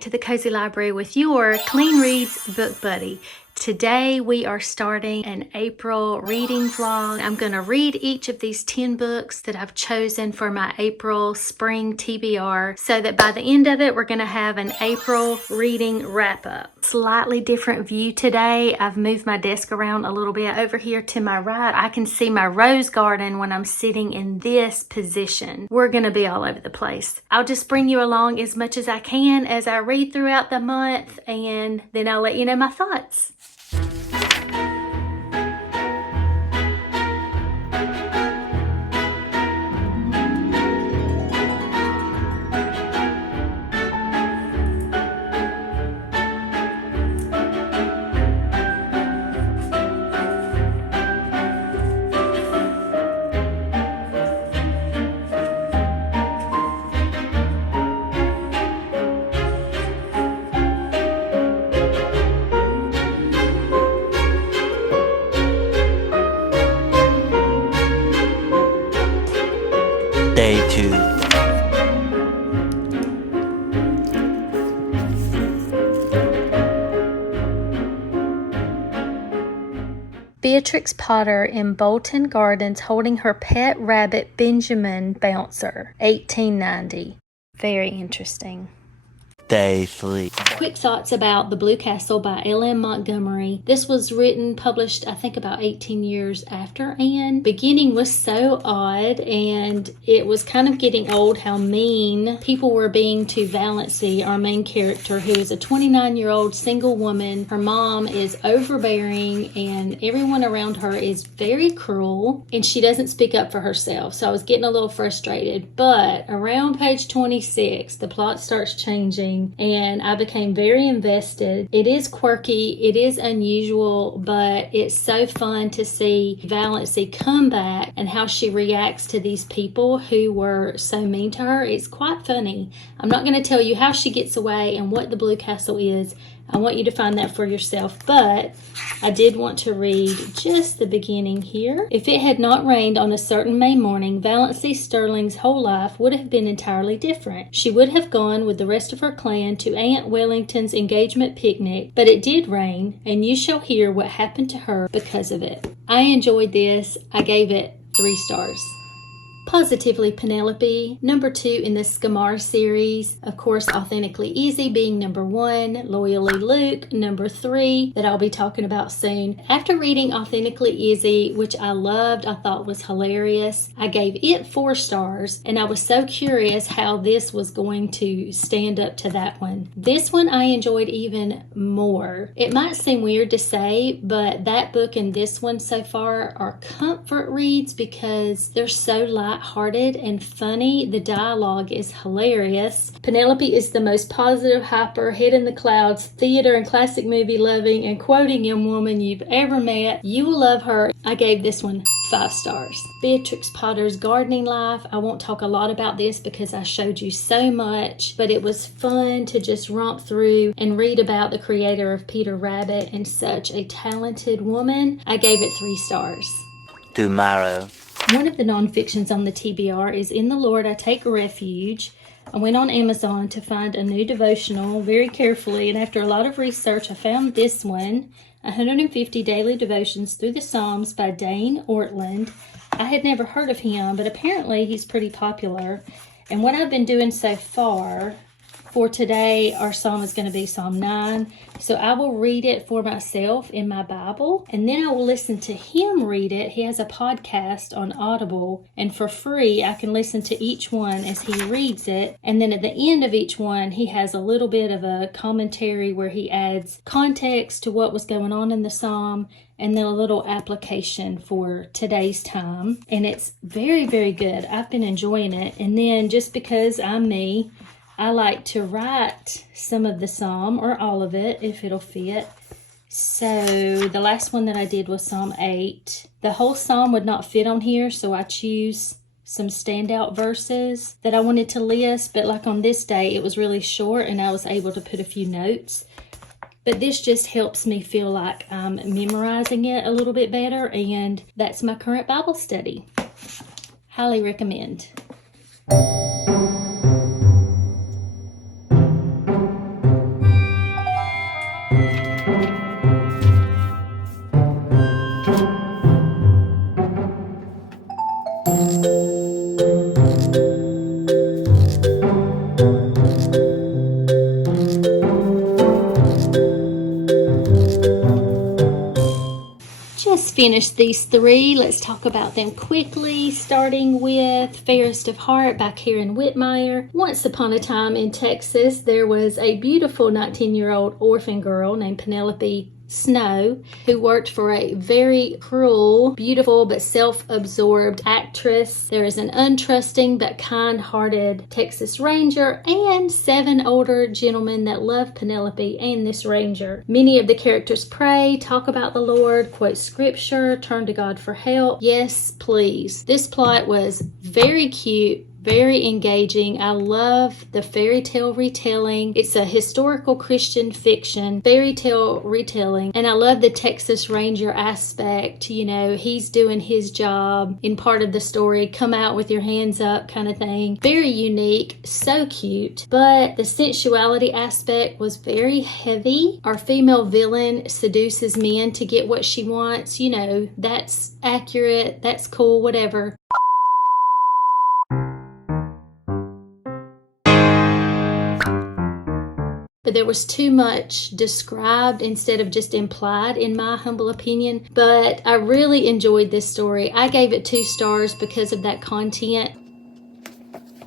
back to the Cozy Library with your Clean Reads Book Buddy. Today we are starting an April reading vlog. I'm going to read each of these 10 books that I've chosen for my April spring TBR so that by the end of it we're going to have an April reading wrap up. Slightly different view today. I've moved my desk around a little bit. Over here to my right I can see my rose garden when I'm sitting in this position. We're going to be all over the place. I'll just bring you along as much as I can as I read throughout the month, and then I'll let you know my thoughts. Day 2. Beatrix Potter in Bolton Gardens holding her pet rabbit Benjamin Bouncer, 1890. Very interesting. Day 3. Quick thoughts about The Blue Castle by L.M. Montgomery. This was published, I think about 18 years after Anne. Beginning was so odd, and it was kind of getting old how mean people were being to Valancy, our main character, who is a 29-year-old single woman. Her mom is overbearing, and everyone around her is very cruel, and she doesn't speak up for herself. So I was getting a little frustrated, but around page 26, the plot starts changing, and I became very invested. It is quirky, it is unusual, but it's so fun to see Valancy come back and how she reacts to these people who were so mean to her. It's quite funny. I'm not going to tell you how she gets away and what the Blue Castle is. I want you to find that for yourself, but I did want to read just the beginning here. If it had not rained on a certain May morning, Valancy Sterling's whole life would have been entirely different. She would have gone with the rest of her clan to Aunt Wellington's engagement picnic, but it did rain, and you shall hear what happened to her because of it. I enjoyed this. I gave it 3 stars. Positively Penelope, number 2 in the Scamar series. Of course, Authentically Easy being number 1, Loyally Luke, number 3, that I'll be talking about soon. After reading Authentically Easy, which I loved, I thought was hilarious, I gave it 4 stars, and I was so curious how this was going to stand up to that one. This one I enjoyed even more. It might seem weird to say, but that book and this one so far are comfort reads because they're so light-hearted and funny. The dialogue is hilarious. Penelope is the most positive, hyper, head in the clouds, theater and classic movie loving and quoting young woman you've ever met. You will love her. I gave this one 5 stars. Beatrix Potter's Gardening Life. I won't talk a lot about this because I showed you so much, but it was fun to just romp through and read about the creator of Peter Rabbit and such a talented woman. I gave it 3 stars. Tomorrow. One of the nonfictions on the TBR is In the Lord I Take Refuge. I went on Amazon to find a new devotional very carefully, and after a lot of research, I found this one, 150 Daily Devotions Through the Psalms by Dane Ortland. I had never heard of him, but apparently he's pretty popular. And what I've been doing so far, for today, our psalm is going to be Psalm 9. So I will read it for myself in my Bible, and then I will listen to him read it. He has a podcast on Audible, and for free, I can listen to each one as he reads it. And then at the end of each one, he has a little bit of a commentary where he adds context to what was going on in the psalm, and then a little application for today's time. And it's very, very good. I've been enjoying it. And then just because I'm me, I like to write some of the psalm, or all of it, if it'll fit. So the last one that I did was Psalm 8. The whole psalm would not fit on here, so I choose some standout verses that I wanted to list. But like on this day, it was really short, and I was able to put a few notes. But this just helps me feel like I'm memorizing it a little bit better, and that's my current Bible study. Highly recommend. Just finished these 3. Let's talk about them quickly, starting with Fairest of Heart by Karen Whitmire. Once upon a time in Texas, there was a beautiful 19-year-old orphan girl named Penelope Snow, who worked for a very cruel, beautiful, but self-absorbed actress. There is an untrusting but kind-hearted Texas Ranger and 7 older gentlemen that love Penelope and this Ranger. Many of the characters pray, talk about the Lord, quote scripture, turn to God for help. Yes, please. This plot was very cute, very engaging. I love the fairy tale retelling. It's a historical Christian fiction fairy tale retelling. And I love the Texas Ranger aspect. You know, he's doing his job in part of the story. Come out with your hands up kind of thing. Very unique. So cute. But the sensuality aspect was very heavy. Our female villain seduces men to get what she wants. You know, that's accurate. That's cool. Whatever. But there was too much described instead of just implied, in my humble opinion. But I really enjoyed this story. I gave it 2 stars because of that content.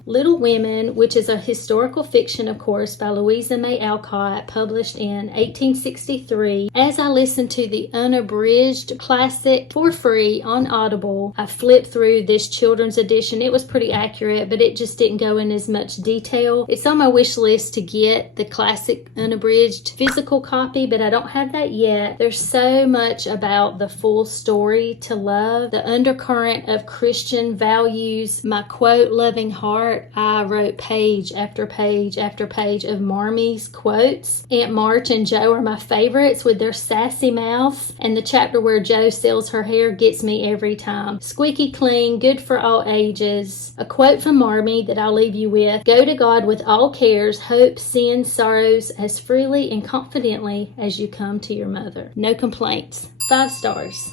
Little Women, which is a historical fiction, of course, by Louisa May Alcott, published in 1863. As I listened to the unabridged classic for free on Audible, I flipped through this children's edition. It was pretty accurate, but it just didn't go in as much detail. It's on my wish list to get the classic unabridged physical copy, but I don't have that yet. There's so much about the full story to love. The undercurrent of Christian values, my quote-loving heart. I wrote page after page after page of Marmie's quotes. Aunt March and Joe are my favorites with their sassy mouths, and the chapter where Joe sells her hair gets me every time. Squeaky clean, good for all ages. A quote from Marmie that I'll leave you with: go to God with all cares, hopes, sins, sorrows, as freely and confidently as you come to your mother. No complaints. 5 stars.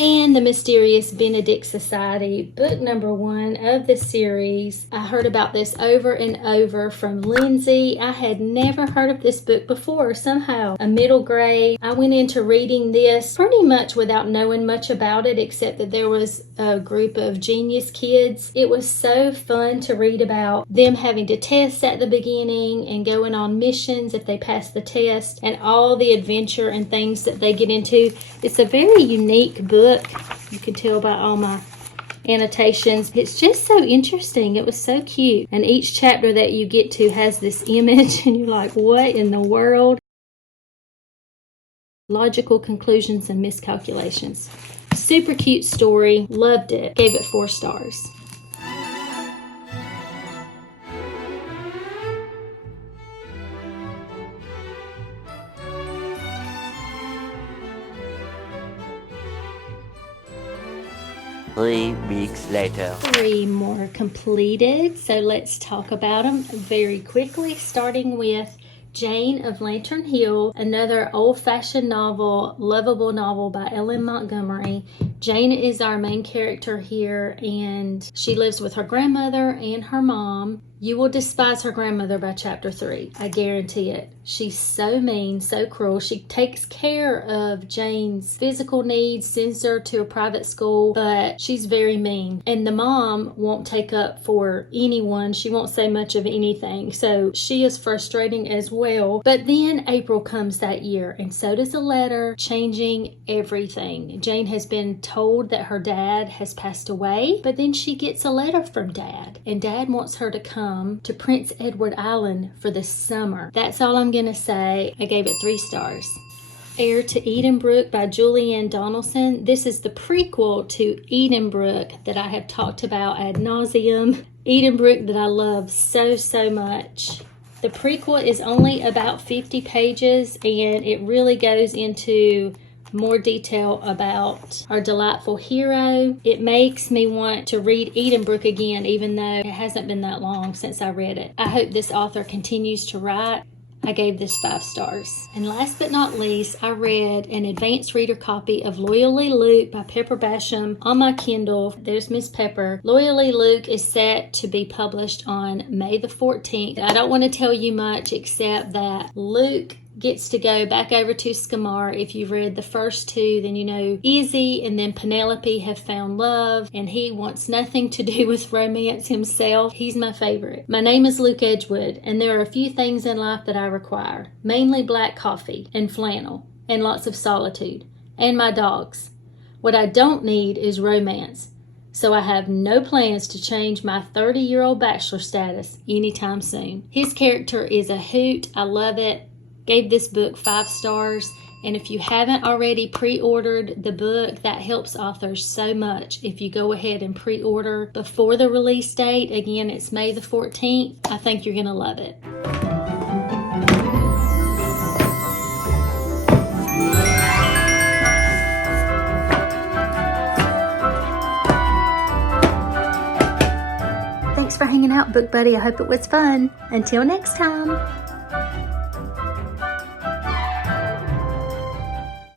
And The Mysterious Benedict Society, book number 1 of the series. I heard about this over and over from Lindsay. I had never heard of this book before somehow. A middle grade. I went into reading this pretty much without knowing much about it, except that there was a group of genius kids. It was so fun to read about them having to test at the beginning and going on missions if they pass the test, and all the adventure and things that they get into. It's a very unique book. You can tell by all my annotations. It's just so interesting. It was so cute. And each chapter that you get to has this image and you're like, what in the world? Logical conclusions and miscalculations. Super cute story. Loved it. Gave it 4 stars. Three weeks later. 3 more completed, so let's talk about them very quickly, starting with Jane of Lantern Hill, another old-fashioned novel, lovable novel by Ellen Montgomery. Jane is our main character here, and she lives with her grandmother and her mom. You will despise her grandmother by chapter 3. I guarantee it. She's so mean, so cruel. She takes care of Jane's physical needs, sends her to a private school, but she's very mean. And the mom won't take up for anyone. She won't say much of anything. So she is frustrating as well. But then April comes that year, and so does a letter changing everything. Jane has been told that her dad has passed away, but then she gets a letter from Dad, and Dad wants her to come to Prince Edward Island for the summer. That's all I'm gonna say. I gave it 3 stars. Heir to Edenbrook by Julianne Donaldson. This is the prequel to Edenbrook that I have talked about ad nauseum. Edenbrook that I love so, so much. The prequel is only about 50 pages, and it really goes into more detail about our delightful hero. It makes me want to read Edenbrook again, even though it hasn't been that long since I read it. I hope this author continues to write. I gave this 5 stars. And last but not least, I read an advanced reader copy of Loyally Luke by Pepper Basham on my Kindle. There's Miss Pepper. Loyally Luke is set to be published on May the 14th. I don't want to tell you much except that Luke gets to go back over to Skamar. If you've read the first two, then you know Izzy and then Penelope have found love, and he wants nothing to do with romance himself. He's my favorite. My name is Luke Edgewood, and there are a few things in life that I require. Mainly black coffee and flannel and lots of solitude and my dogs. What I don't need is romance. So I have no plans to change my 30-year-old bachelor status anytime soon. His character is a hoot. I love it. Gave this book 5 stars. And if you haven't already pre-ordered the book, that helps authors so much. If you go ahead and pre-order before the release date, again, it's May the 14th, I think you're going to love it. Thanks for hanging out, Book Buddy. I hope it was fun. Until next time.